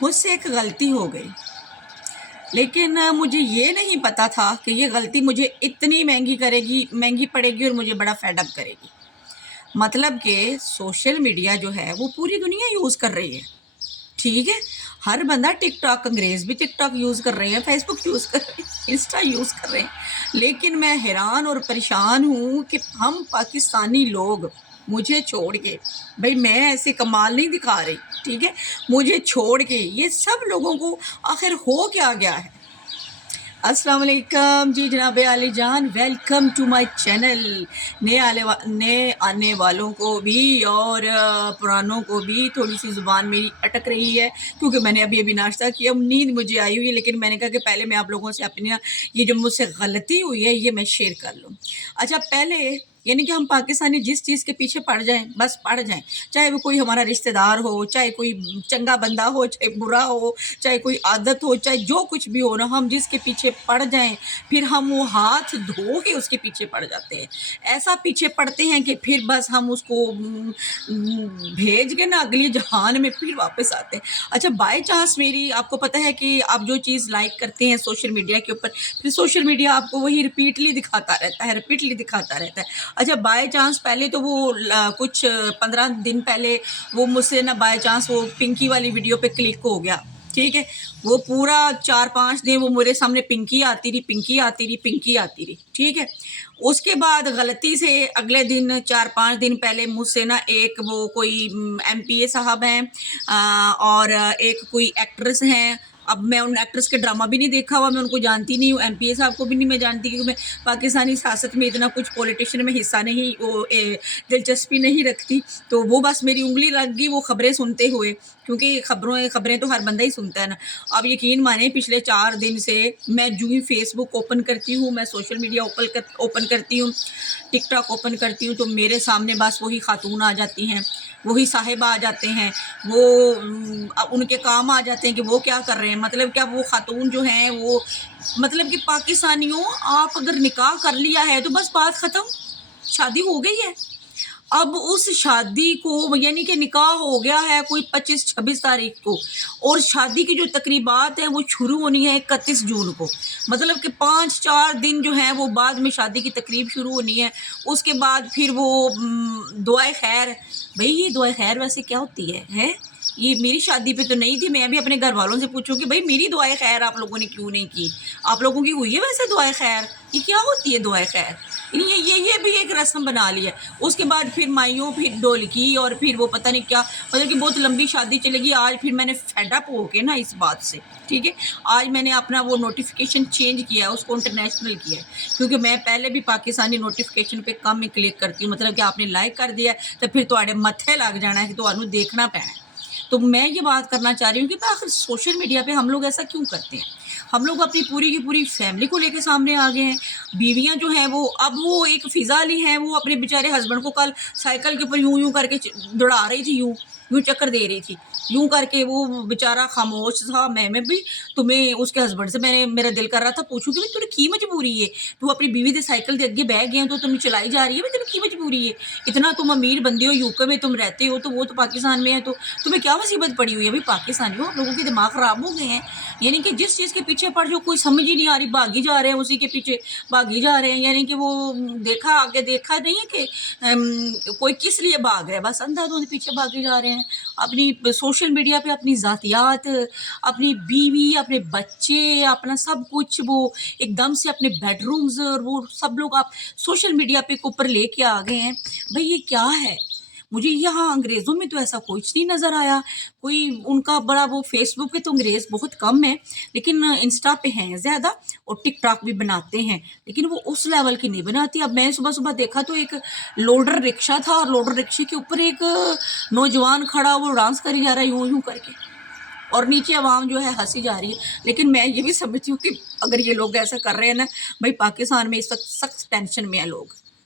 مجھ سے ایک غلطی ہو گئی، لیکن مجھے یہ نہیں پتا تھا کہ یہ غلطی مجھے اتنی مہنگی پڑے گی اور مجھے بڑا فیڈ اپ کرے گی۔ مطلب کہ سوشل میڈیا جو ہے وہ پوری دنیا یوز کر رہی ہے، ٹھیک ہے؟ ہر بندہ ٹک ٹاک، انگریز بھی ٹک ٹاک یوز کر رہے ہیں، فیس بک یوز کر رہے ہیں، انسٹا یوز کر رہے ہیں، لیکن میں حیران اور پریشان ہوں کہ ہم پاکستانی لوگ، مجھے چھوڑ کے، بھئی میں ایسے کمال نہیں دکھا رہی، ٹھیک ہے؟ مجھے چھوڑ کے یہ سب لوگوں کو آخر ہو کیا گیا ہے؟ السلام علیکم جی جناب عالی جان، ویلکم ٹو مائی چینل۔ نئے آنے والوں کو بھی اور پرانوں کو بھی تھوڑی سی زبان میری اٹک رہی ہے کیونکہ میں نے ابھی ناشتہ کیا، نیند مجھے آئی ہوئی ہے، لیکن میں نے کہا کہ پہلے میں آپ لوگوں سے اپنی یہ جو مجھ سے غلطی ہوئی ہے یہ میں شیئر کر لوں۔ اچھا، پہلے یعنی کہ ہم پاکستانی جس چیز کے پیچھے پڑ جائیں، بس پڑ جائیں، چاہے وہ کوئی ہمارا رشتہ دار ہو، چاہے کوئی چنگا بندہ ہو، چاہے برا ہو، چاہے کوئی عادت ہو، چاہے جو کچھ بھی ہو نا، ہم جس کے پیچھے پڑ جائیں پھر ہم وہ ہاتھ دھو کے اس کے پیچھے پڑ جاتے ہیں۔ ایسا پیچھے پڑتے ہیں کہ پھر بس ہم اس کو بھیج کے نا اگلی جہان میں پھر واپس آتے ہیں۔ اچھا، بائی چانس میری آپ کو پتہ ہے کہ آپ جو چیز لائک کرتے ہیں سوشل میڈیا کے اوپر، پھر سوشل میڈیا آپ کو وہی ریپیٹلی دکھاتا رہتا ہے۔ اچھا، بائی چانس پہلے تو وہ کچھ 15 دن پہلے وہ مجھ سے نا بائی چانس وہ پنکی والی ویڈیو پہ کلک ہو گیا، ٹھیک ہے؟ وہ پورا 4-5 دن وہ میرے سامنے پنکی آتی رہی، ٹھیک ہے؟ اس کے بعد غلطی سے اگلے دن 4-5 دن پہلے مجھ سے نا ایک وہ کوئی ایم پی اے صاحب ہیں اور ایک کوئی ایکٹریس ہیں۔ اب میں ان ایکٹریس کے ڈرامہ بھی نہیں دیکھا ہوا، میں ان کو جانتی نہیں ہوں، ایم پی اے صاحب کو بھی نہیں میں جانتی، کیونکہ میں پاکستانی سیاست میں اتنا کچھ پولیٹیشین میں حصہ نہیں، وہ دلچسپی نہیں رکھتی، تو وہ بس میری انگلی لگ گئی وہ خبریں سنتے ہوئے، کیونکہ خبریں تو ہر بندہ ہی سنتا ہے نا۔ اب یقین مانیں پچھلے 4 دن سے میں جو ہی فیس بک اوپن کرتی ہوں، میں سوشل میڈیا اوپن کرتی ہوں، ٹک ٹاک اوپن کرتی ہوں، تو میرے سامنے بس وہی خاتون آ جاتی ہیں، وہی صاحب آ جاتے ہیں، وہ ان کے کام آ جاتے ہیں کہ وہ کیا کر رہے ہیں، مطلب کیا وہ خاتون جو ہیں وہ مطلب کہ پاکستانیوں، آپ اگر نکاح کر لیا ہے تو بس بات ختم، شادی ہو گئی ہے۔ اب اس شادی کو یعنی کہ نکاح ہو گیا ہے کوئی 25-26 تاریخ کو، اور شادی کی جو تقریبات ہیں وہ شروع ہونی ہے 31 جون کو، مطلب کہ 5-4 دن جو ہیں وہ بعد میں شادی کی تقریب شروع ہونی ہے۔ اس کے بعد پھر وہ دعائے خیر، بھئی یہ دعائے خیر ویسے کیا ہوتی ہے؟ یہ میری شادی پہ تو نہیں تھی، میں بھی اپنے گھر والوں سے پوچھوں کہ بھئی میری دعائے خیر آپ لوگوں نے کیوں نہیں کی؟ آپ لوگوں کی ہوئی ہے ویسے دعائے خیر؟ یہ کیا ہوتی ہے دعائے خیر؟ یہ بھی ایک رسم بنا لی ہے۔ اس کے بعد پھر مائیوں، پھر ڈھولکی، اور پھر وہ پتہ نہیں کیا، مطلب کہ بہت لمبی شادی چلے گی۔ آج پھر میں نے فیڈ اپ ہو کے نا اس بات سے، ٹھیک ہے، آج میں نے اپنا وہ نوٹیفیکیشن چینج کیا ہے، اس کو انٹرنیشنل کیا ہے، کیونکہ میں پہلے بھی پاکستانی نوٹیفیکیشن پہ کم ہی کلک کرتی ہوں، مطلب کہ آپ نے لائک کر دیا ہے تو پھر تواڈے متھے لگ جانا ہے کہ تانوں دیکھنا پینا ہے۔ تو میں یہ بات کرنا چاہ رہی ہوں کہ آخر سوشل میڈیا پہ ہم لوگ ایسا کیوں کرتے ہیں؟ ہم لوگ اپنی پوری کی پوری فیملی کو لے کے سامنے آ گئے ہیں۔ بیویاں جو ہیں وہ اب وہ ایک فضا علی ہیں، وہ اپنے بیچارے ہسبینڈ کو کل سائیکل کے اوپر یوں کر کے دوڑا رہی تھی، یوں چکر دے رہی تھی، یوں کر کے وہ بیچارہ خاموش تھا۔ میں بھی تمہیں اس کے ہسبینڈ سے میرا دل کر رہا تھا پوچھوں کہ تمہیں کی مجبوری ہے؟ تو اپنی بیوی دے سائیکل دے اگے بہ گئے ہیں تو تمہیں چلائی جا رہی ہے، تمہیں کی مجبوری ہے؟ اتنا تم امیر بندے ہو، یو کے میں تم رہتے ہو، تو وہ تو پاکستان میں ہے، تو تمہیں کیا مصیبت پڑی ہوئی ہے؟ بھائی پاکستانیوں، آپ لوگوں کے دماغ خراب ہو گئے ہیں، یعنی کہ جس چیز کے پیچھے پڑ جو کوئی سمجھ ہی نہیں آ رہی، بھاگی جا رہے ہیں، اسی کے پیچھے بھاگی جا رہے ہیں، یعنی کہ وہ دیکھا آگے دیکھا نہیں ہے کہ کوئی کس لیے بھاگ رہا ہے، بس اندھا دھند پیچھے بھاگے جا رہے ہیں۔ اپنی سوشل میڈیا پہ اپنی ذاتیات، اپنی بیوی، اپنے بچے، اپنا سب کچھ وہ ایک دم سے اپنے بیڈ رومز اور وہ سب لوگ آپ سوشل میڈیا پہ اوپر لے کے آ گئے ہیں۔ بھئی یہ کیا ہے؟ مجھے یہاں انگریزوں میں تو ایسا کچھ نہیں نظر آیا، کوئی ان کا بڑا وہ فیس بک پہ تو انگریز بہت کم ہے، لیکن انسٹا پہ ہیں زیادہ، اور ٹک ٹاک بھی بناتے ہیں، لیکن وہ اس لیول کی نہیں بناتی۔ اب میں صبح دیکھا تو ایک لوڈر رکشہ تھا، اور لوڈر رکشے کے اوپر ایک نوجوان کھڑا، وہ ڈانس کری جا رہا ہے یوں کر کے، اور نیچے عوام جو ہے ہنسی جا رہی ہے۔ لیکن میں یہ بھی سمجھتی ہوں کہ اگر یہ لوگ ایسا کر رہے ہیں نا، بھائی پاکستان میں اس وقت سخت ٹینشن میں ہیں لوگ،